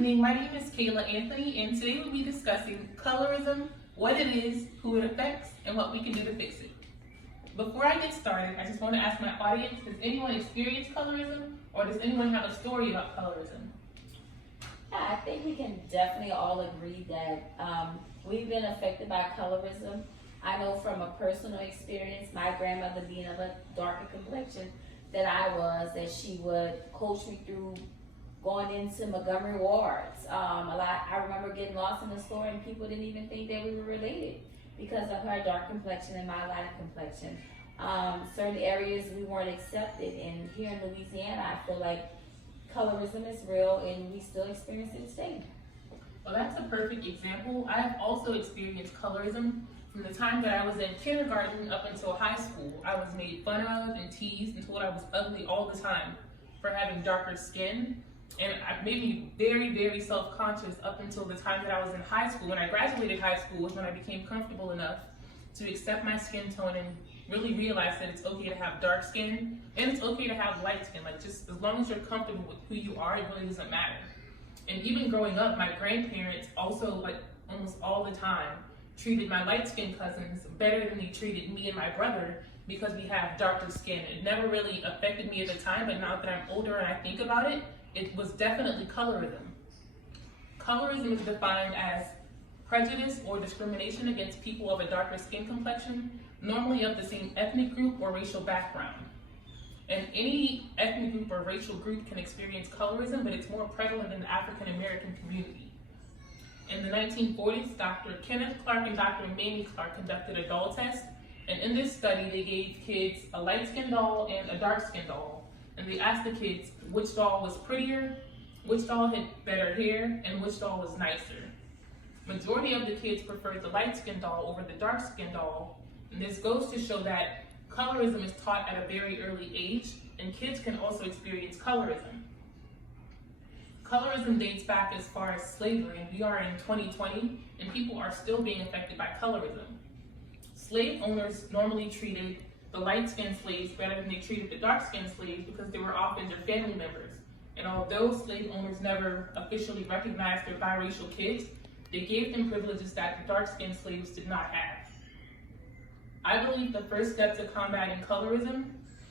evening, my name is Kayla Anthony, and today we'll be discussing colorism, what it is, who it affects, and what we can do to fix it. Before I get started, I just want to ask my audience, does anyone experience colorism, or does anyone have a story about colorism? Yeah, I think we can definitely all agree that we've been affected by colorism. I know from a personal experience, my grandmother being of a darker complexion than I was, that she would coach me through going into Montgomery wards. I remember getting lost in the store and people didn't even think that we were related because of her dark complexion and my light complexion. Certain areas we weren't accepted, and here in Louisiana, I feel like colorism is real and we still experience it today. Well, that's a perfect example. I have also experienced colorism. From the time that I was in kindergarten up until high school, I was made fun of and teased and told I was ugly all the time for having darker skin. And it made me very, very self-conscious up until the time that I was in high school. When I graduated high school was when I became comfortable enough to accept my skin tone and really realize that it's okay to have dark skin and it's okay to have light skin. Like, just as long as you're comfortable with who you are, it really doesn't matter. And even growing up, my grandparents also, like almost all the time, treated my light-skinned cousins better than they treated me and my brother because we have darker skin. It never really affected me at the time, but now that I'm older and I think about it, it was definitely colorism. Colorism is defined as prejudice or discrimination against people of a darker skin complexion, normally of the same ethnic group or racial background. And any ethnic group or racial group can experience colorism, but it's more prevalent in the African American community. In the 1940s, Dr. Kenneth Clark and Dr. Mamie Clark conducted a doll test, and in this study, they gave kids a light-skinned doll and a dark-skinned doll. And they asked the kids which doll was prettier, which doll had better hair, and which doll was nicer. Majority of the kids preferred the light-skinned doll over the dark-skinned doll, and this goes to show that colorism is taught at a very early age, and kids can also experience colorism. Colorism dates back as far as slavery, and we are in 2020, and people are still being affected by colorism. Slave owners normally treated the light-skinned slaves better than they treated the dark-skinned slaves because they were often their family members. And although slave owners never officially recognized their biracial kids, they gave them privileges that the dark-skinned slaves did not have. I believe the first step to combating colorism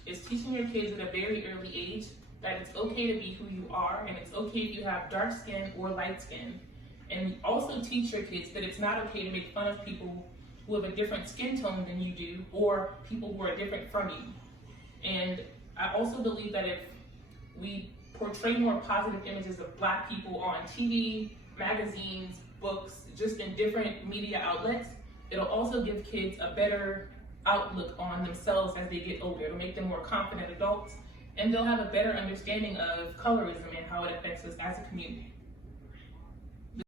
is teaching your kids at a very early age that it's okay to be who you are, and it's okay if you have dark skin or light skin. And also teach your kids that it's not okay to make fun of people who have a different skin tone than you do, or people who are different from you. And I also believe that if we portray more positive images of Black people on TV, magazines, books, just in different media outlets, it'll also give kids a better outlook on themselves as they get older. It'll make them more confident adults, and they'll have a better understanding of colorism and how it affects us as a community.